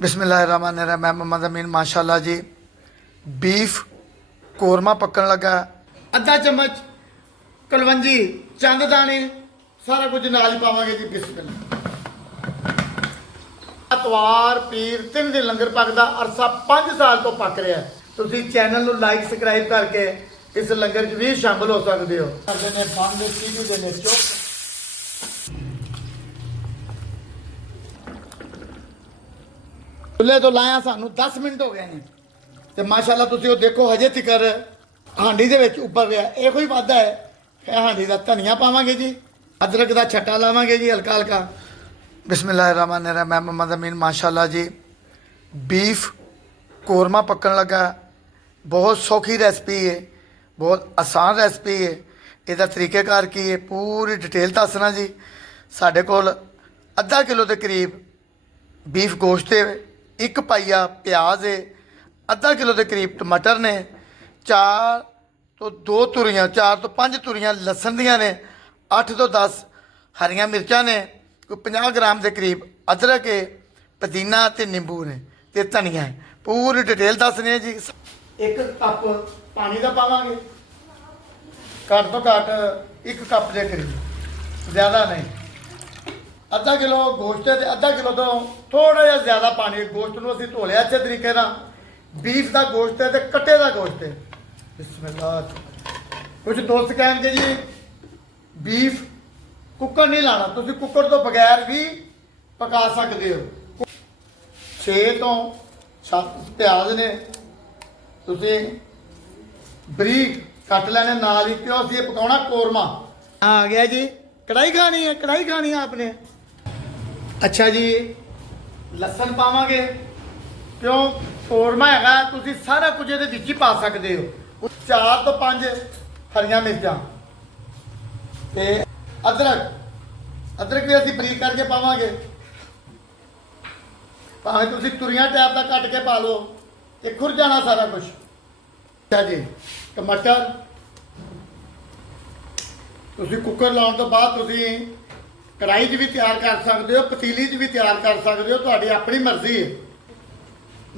बिस्मिल्लाहिर्रहमानिर्रहीम। मैं मोहम्मद अमीन। माशाल्लाह जी बीफ कोरमा पकन लगा। अद्धा चम्मच कलवंजी चंद दाने सारा कुछ नाल ही पावांगे जी। बिस्मिल्लाह। अतवार पीर 3 दिन लंगर पकदा अरसा 5 साल तो पक रहा है। तुसी चैनल ਨੂੰ ਲਾਈਕ ਸਬਸਕ੍ਰਾਈਬ ਕਰਕੇ ਇਸ ਲੰਗਰ 'ਚ ਵੀ ਸ਼ਾਮਲ ਹੋ ਸਕਦੇ ਹੋ। ਕਰਦੇ ਨੇ ਬੰਦ ਚੀਜ਼ੀ ਦੇ ਨੇ ਚੁੱਕ चुल्हे तो लाया सानू 10 मिनट हो गए हैं तो माशाल्लाह तुसी वो देखो हजे तिकर हांडी दे विच उबर रहा है। कोई वादा है हांडी का धनिया पावांगे जी, अदरक का छट्टा लावांगे जी हल्का हल्का। बिस्मिल्लाहिर्रहमानिर्रहीम। मैं मोहम्मद अमीन। माशाल्लाह जी बीफ कोरमा पकन लगा। बहुत सौखी रेसिपी है, बहुत आसान रेसिपी है। इसका तरीकेकार की है पूरी डिटेल दसना जी। साढ़े कोल अद्धा किलो के करीब बीफ गोश्त है, 1 पाइया प्याज है, अद्धा किलो के करीब टमाटर ने, 4 तो 5 तुरियां लसन दियां ने, 8 तो 10 हरियां मिर्चां ने, कोई 50 ग्राम के करीब अदरक है, पुदीना ते नींबू ने ते धनिया है। पूरी डिटेल दसनी है जी। 1 कप पानी का पावांगे, घट तो घट 1 कप के करीब, ज़्यादा नहीं। अद्धा किलो गोश्त है, अद्धा किलो तो थोड़ा जिहा ज़्यादा पानी। गोश्त को असीं धो लिया अच्छे तरीके नाल। बीफ का गोश्त है तो कट्टे का गोश्त है। बिस्मिल्लाह। कुछ दोस्त कहेंगे जी बीफ कुकर नहीं लाना, तुसीं कुकर तो बगैर भी पका सकते हो। 6 तो 7 प्याज ने तुसीं बरीक कट लेने नाल ही, क्यों असीं पकाउणा कोरमा। आ गया जी। कढ़ाई खानी है, कढ़ाई खानी है आपने। अच्छा जी लसन पावांगे, क्यों कोरमा हैगा, तुसीं सारा कुछ ये विच ही पा सकते हो। 4 तो 5 हरियां मिर्चां ते अदरक भी असीं बरीक करके पावांगे। भावें तुसीं तुरियां टाइप का कट के पा लो, ये खुर जाना सारा कुछ। अच्छा जी टमाटर तुसीं कुकर लाउण तो बाद तुसीं कढ़ाई 'च भी तैयार कर सकते हो, पतीली 'च भी तैयार कर सकते हो, तुहाडी अपनी मर्जी है।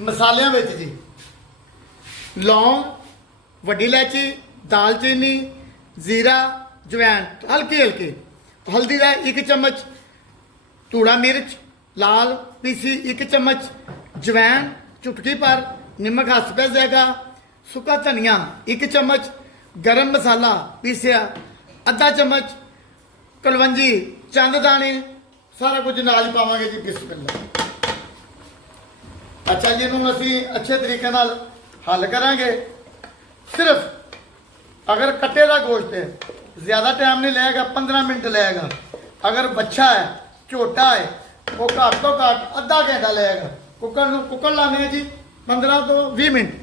मसालियां विच जी लौंग, वड्डी इलायची, दालचीनी, जीरा, जवैन हल्की हल्की, हल्दी का 1 चम्मच, धूड़ा मिर्च लाल पीसी 1 चम्मच, जवैन चुटकी पर, नमक हस पे जाएगा, सुक्का धनिया 1 चम्मच, गरम मसाला पीसिया अद्धा चम्मच, कलवंजी चंद दाने सारा कुछ नाल ही पावांगे जी। बिस्मिल्लाह। अच्छा जी इन्हूं असीं अच्छे तरीके नाल हल करांगे। सिर्फ अगर कट्टे का गोश्त है ज़्यादा टाइम नहीं लगेगा, 15 मिनट लगेगा। अगर बच्चा है झोटा है वो घट तो घट अद्धा घंटा लगेगा। कुकर लाने जी 15 तो 20 मिनट।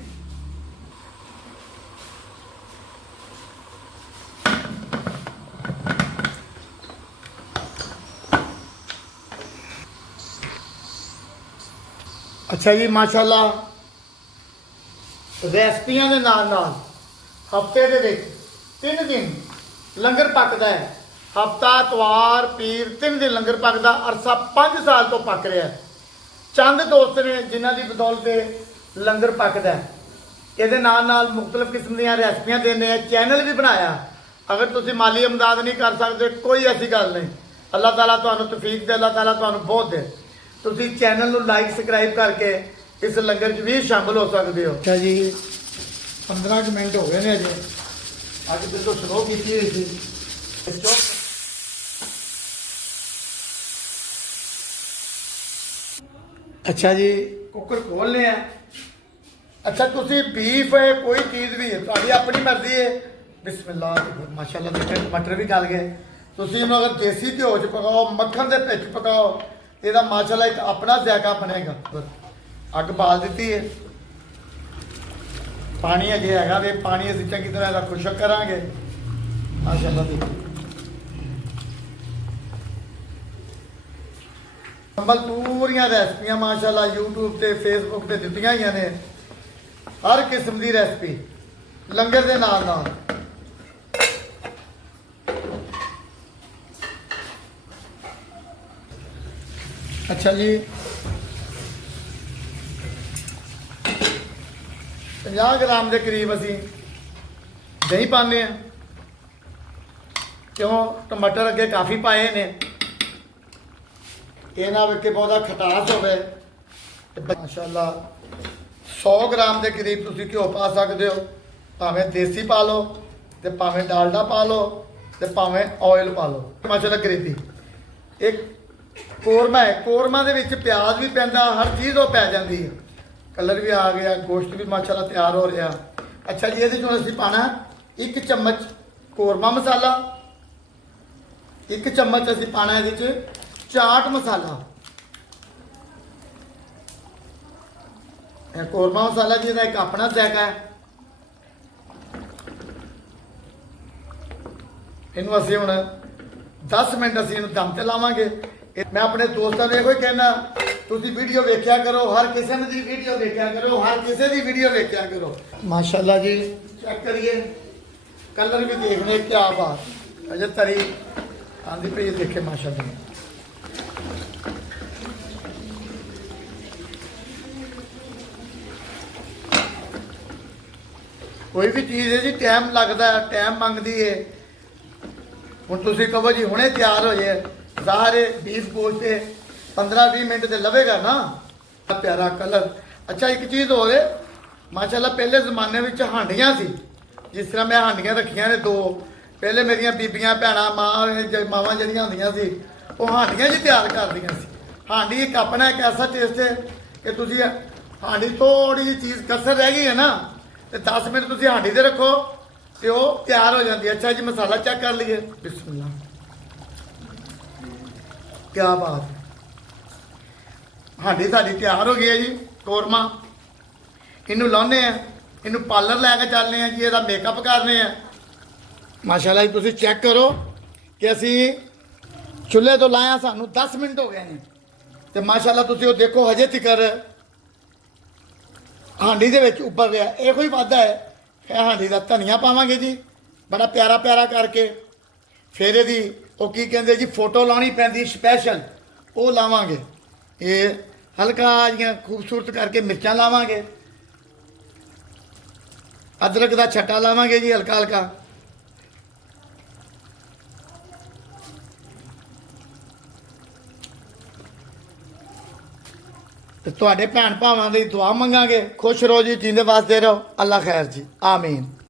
अच्छा जी माशाल्लाह रेसिपियां दे नाल नाल हफ्ते दे विच 3 दिन लंगर पकदा है। हफ्ता इतवार पीर 3 दिन लंगर पकदा अरसा 5 साल तो पक रहा है। चंद दोस्त ने जिन्हां दी बदौलत लंगर पकदा है। इहदे नाल नाल मुख्तलिफ किस्म दी रेसिपियां देने चैनल भी बनाया। अगर तुसीं माली इमदाद नहीं कर सकते कोई ऐसी गल नहीं, अल्लाह ताला तुहानूं तौफीक दे, अल्लाह ताला तुहानूं बहुत दे। तुसी चैनल को लाइक सब्सक्राइब करके इस लंगर 'च भी शामिल हो सकते हो। अच्छा जी 15 मिनट हो गए ने अजे, अज बिल्कुल स्लो की हुई थी। अच्छा जी कुकर खोल लिया। अच्छा तुसी बीफ है कोई चीज़ भी है तुहाडी अपनी मर्जी है। बिस्मिल्लाह। माशाल्लाह देखो टमाटर भी गल गए। तुसी इन्हूं अगर देसी घ्यो 'च पकाओ, मक्खन के विच पकाओ, ਇਹਦਾ माशाल्लाह एक अपना जायका बनेगा। अग बाल दी है, पानी अजे है वे, पानी असीं चंगी तरह का खुशक करांगे। माशाल्लाह देखो संभल पूरियां रेसिपियां माशाल्लाह यूट्यूब ते फेसबुक ते दित्तियां ही ने। हर किस्म की रेसिपी लंगर के नाल नाल। अच्छा जी 50 ਗ੍ਰਾਮ ਦੇ ਕਰੀਬ ਅਸੀਂ ਦਹੀਂ ਪਾਉਂਦੇ ਆ। ਕਿਉਂ? ਟਮਾਟਰ ਅੱਗੇ ਕਾਫੀ ਪਾਏ ਨੇ, ਇਹ ਨਾ ਵੇਖੇ ਬਹੁਤਾ ਖਟਾਸ ਹੋਵੇ। ਤੇ ਮਾਸ਼ਾਅੱਲਾ 100 ਗ੍ਰਾਮ ਦੇ ਕਰੀਬ ਤੁਸੀਂ ਘਿਓ ਪਾ ਸਕਦੇ ਹੋ, ਭਾਵੇਂ ਦੇਸੀ ਪਾ ਲਓ ਤੇ ਭਾਵੇਂ ਡਾਲਡਾ ਪਾ ਲਓ ਤੇ ਭਾਵੇਂ ਆਇਲ ਪਾ ਲਓ। ਮਾਸ਼ਾਅੱਲਾ ਗ੍ਰੇਵੀ ਇੱਕ ਕੋਰਮਾ ਹੈ, ਕੋਰਮਾ ਦੇ ਵਿੱਚ ਪਿਆਜ਼ ਵੀ ਪੈਂਦਾ, ਹਰ ਚੀਜ਼ ਉਹ ਪੈ ਜਾਂਦੀ ਹੈ। ਕਲਰ ਵੀ ਆ ਗਿਆ, ਗੋਸ਼ਤ ਵੀ ਮਾਸ਼ਾਅੱਲਾ ਤਿਆਰ ਹੋ ਰਿਹਾ। ਅੱਛਾ ਜੀ, ਇਹਦੇ ਚੋਂ ਅਸੀਂ ਪਾਣਾ 1 ਚਮਚ ਕੋਰਮਾ ਮਸਾਲਾ, 1 ਚਮਚ ਅਸੀਂ ਪਾਣਾ ਇਹਦੇ ਚ ਚਾਟ ਮਸਾਲਾ। ਇਹ ਕੋਰਮਾ ਮਸਾਲਾ ਜੀ ਦਾ ਇੱਕ ਆਪਣਾ ਜ਼ਾਇਕਾ ਹੈ। ਇਹਨੂੰ ਅਸੀਂ ਹੁਣ 10 ਮਿੰਟ ਅਸੀਂ ਇਹਨੂੰ ਦਮ ਤੇ ਲਾਵਾਂਗੇ। ਮੈਂ ਆਪਣੇ ਦੋਸਤਾਂ ਨੂੰ ਇਹੋ ਹੀ ਕਹਿਣਾ, ਤੁਸੀਂ ਵੀਡੀਓ ਵੇਖਿਆ ਕਰੋ, ਹਰ ਕਿਸੇ ਦੀ ਵੀਡੀਓ ਵੇਖਿਆ ਕਰੋ, ਹਰ ਕਿਸੇ ਦੀ ਵੀਡੀਓ ਵੇਖਿਆ ਕਰੋ। ਮਾਸ਼ਾਅੱਲਾ ਜੀ, ਚੈੱਕ ਕਰੀਏ, ਕਲਰ ਵੀ ਦੇਖਣੇ, ਕਿਆ ਬਾਤ। ਅਜੇ ਤਰੀ ਆਂਦੀ ਪਈ ਦੇਖੇ ਮਾਸ਼ਾਅੱਲਾ। ਕੋਈ ਵੀ ਚੀਜ਼ ਹੈ ਜੀ, ਟਾਈਮ ਲੱਗਦਾ, ਟਾਈਮ ਮੰਗਦੀ ਹੈ। ਹੁਣ ਤੁਸੀਂ ਕਹੋ ਜੀ ਹੁਣੇ ਤਿਆਰ ਹੋ ਜਾਏ, ਜ਼ਾਹਰ ਬੀਫ ਗੋਸ਼ਤ ਤੇ 15-20 ਮਿੰਟ ਤੇ ਲਵੇਗਾ ਨਾ। ਪਿਆਰਾ ਕਲਰ। ਅੱਛਾ, ਇੱਕ ਚੀਜ਼ ਹੋਰ ਹੈ, ਮਾਸ਼ਾਅੱਲਾ ਪਹਿਲੇ ਜ਼ਮਾਨੇ ਵਿੱਚ ਹਾਂਡੀਆਂ ਸੀ। ਜਿਸ ਤਰ੍ਹਾਂ ਮੈਂ ਹਾਂਡੀਆਂ ਰੱਖੀਆਂ ਨੇ 2, ਪਹਿਲੇ ਮੇਰੀਆਂ ਬੀਬੀਆਂ ਭੈਣਾਂ ਮਾਵਾਂ ਜਿਹੜੀਆਂ ਹੁੰਦੀਆਂ ਸੀ, ਉਹ ਹਾਂਡੀਆਂ 'ਚ ਤਿਆਰ ਕਰਦੀਆਂ ਸੀ। ਹਾਂਡੀ ਇੱਕ ਆਪਣਾ ਇੱਕ ਐਸਾ ਟੇਸਟ ਹੈ ਕਿ ਤੁਸੀਂ ਹਾਂਡੀ ਥੋੜੀ ਜਿਹੀ ਚੀਜ਼ ਕਸਰ ਰਹਿ ਗਈ ਹੈ ਨਾ, ਤੇ 10 ਮਿੰਟ ਤੁਸੀਂ ਹਾਂਡੀ ਤੇ ਰੱਖੋ ਤੇ ਉਹ ਤਿਆਰ ਹੋ ਜਾਂਦੀ ਹੈ। ਅੱਛਾ ਜੀ, ਮਸਾਲਾ ਚੈੱਕ ਕਰ ਲਈਏ। ਬਿਸਮਿਲ੍ਲਾ, ਕੀ ਬਾਤ ਹੈ। ਹਾਂਡੀ ਸਾਡੀ ਤਿਆਰ ਹੋ ਗਈ ਹੈ ਜੀ। ਕੋਰਮਾ ਇਹਨੂੰ ਲਾਉਨੇ ਆ, ਇਹਨੂੰ ਪਾਰਲਰ ਲੈ ਕੇ ਚੱਲਨੇ ਆ ਜੀ, ਇਹਦਾ ਮੇਕਅਪ ਕਰਨੇ ਆ। ਮਾਸ਼ਾਅੱਲਾ ਜੀ, ਤੁਸੀਂ ਚੈੱਕ ਕਰੋ ਕਿ ਅਸੀਂ ਚੁੱਲ੍ਹੇ ਤੋਂ ਲਾਇਆ ਸਾਨੂੰ 10 ਮਿੰਟ ਹੋ ਗਏ ਨੇ, ਤੇ ਮਾਸ਼ਾਅੱਲਾ ਤੁਸੀਂ ਉਹ ਦੇਖੋ ਹਜੇ ਤੱਕ ਹਾਂਡੀ ਦੇ ਵਿੱਚ ਉੱਪਰ ਰਿਹਾ। ਇਹੋ ਹੀ ਵਾਧਾ ਹੈ। ਇਹ ਹਾਂਡੀ ਦਾ ਧਨੀਆ ਪਾਵਾਂਗੇ ਜੀ, ਬੜਾ ਪਿਆਰਾ ਪਿਆਰਾ ਕਰਕੇ। ਫਿਰ ਇਹਦੀ ਉਹ ਕੀ ਕਹਿੰਦੇ ਜੀ, ਫੋਟੋ ਲਾਉਣੀ ਪੈਂਦੀ ਸਪੈਸ਼ਲ, ਉਹ ਲਾਵਾਂਗੇ। ਇਹ ਹਲਕਾ ਜਿਹੀਆਂ ਖੂਬਸੂਰਤ ਕਰਕੇ ਮਿਰਚਾਂ ਲਾਵਾਂਗੇ, ਅਦਰਕ ਦਾ ਛੱਟਾ ਲਾਵਾਂਗੇ ਜੀ ਹਲਕਾ ਹਲਕਾ। ਤੇ ਤੁਹਾਡੇ ਭੈਣ ਭਾਵਾਂ ਦੀ ਦੁਆ ਮੰਗਾਂਗੇ। ਖੁਸ਼ ਰਹੋ ਜੀ, ਜਿੰਦੇ ਵਾਸਤੇ ਰਹੋ। ਅੱਲਾ ਖੈਰ ਜੀ, ਆਮੀਨ।